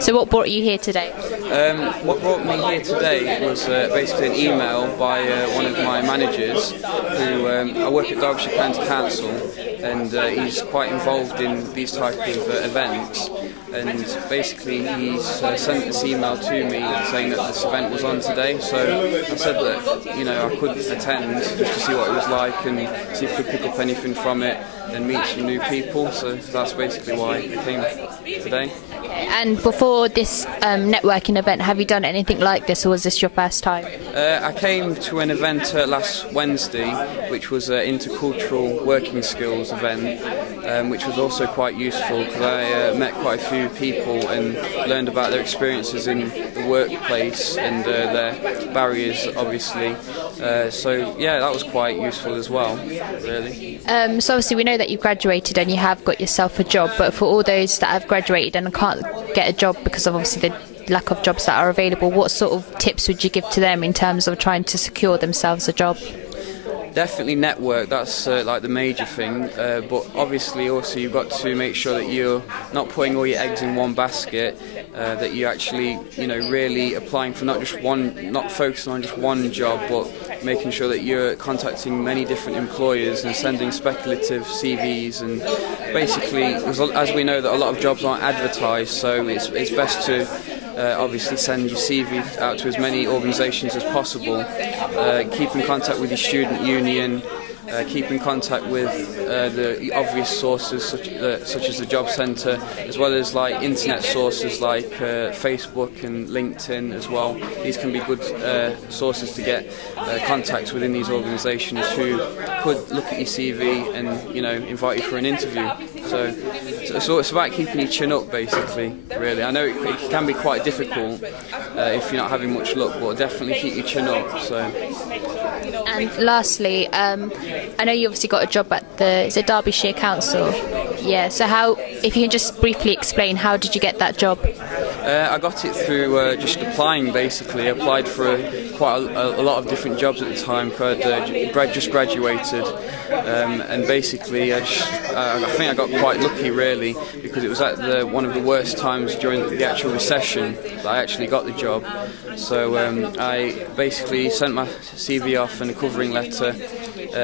So what brought you here today? What brought me here today was basically an email by one of my managers who I work at Derbyshire County Council, and he's quite involved in these type of events, and basically he's sent this email to me saying that this event was on today. So I said that I could attend just to see what it was like and see if I could pick up anything from it and meet some new people. So that's basically why I came today. And before this networking event, have you done anything like this, or was this your first time? I came to an event last Wednesday, which was an intercultural working skills event, which was also quite useful because I met quite a few people and learned about their experiences in the workplace and their barriers, obviously. So yeah, that was quite useful as well, really. So obviously we know that you graduated and you have got yourself a job, but for all those that have graduated and can't get a job because of obviously the lack of jobs that are available, what sort of tips would you give to them in terms of trying to secure themselves a job? Definitely network, that's like the major thing, but obviously also you've got to make sure that you're not putting all your eggs in one basket, that you're actually really applying for not focusing on just one job, but making sure that you're contacting many different employers and sending speculative CVs, and basically, as we know that a lot of jobs aren't advertised, so it's best to obviously send your CV out to as many organisations as possible. Keep in contact with your student union, keep in contact with the obvious sources such as the job centre, as well as like internet sources like Facebook and LinkedIn as well. These can be good sources to get contacts within these organisations who could look at your CV and invite you for an interview. So it's about keeping your chin up, basically, really. I know it can be quite difficult if you're not having much luck, but definitely keep your chin up. So. And lastly, I know you obviously got a job at the Derbyshire Council. Yeah. So if you can just briefly explain, how did you get that job? I got it through just applying, basically. I applied for quite a lot of different jobs at the time because I'd just graduated, and basically I think I got quite lucky, really, because it was at one of the worst times during the actual recession that I actually got the job. So I basically sent my CV off and a covering letter,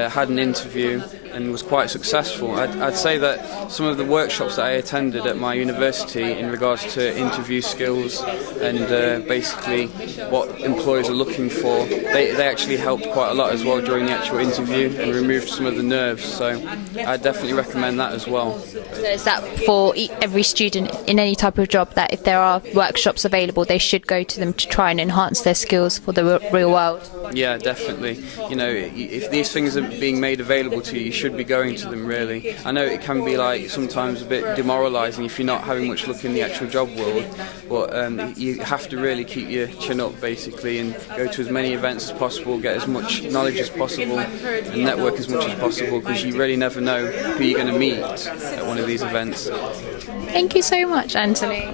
had an interview, and was quite successful. I'd say that some of the workshops that I attended at my university in regards to interview skills and basically what employers are looking for, they actually helped quite a lot as well during the actual interview and removed some of the nerves. So I definitely recommend that as well. So is that for every student in any type of job, that if there are workshops available, they should go to them to try and enhance their skills for the real world? Yeah, definitely. If these things are being made available to you, you should be going to them, really. I know it can be like sometimes a bit demoralising if you're not having much luck in the actual job world, but you have to really keep your chin up, basically, and go to as many events as possible, get as much knowledge as possible, and network as much as possible, because you really never know who you're going to meet at one of these events. Thank you so much, Anthony.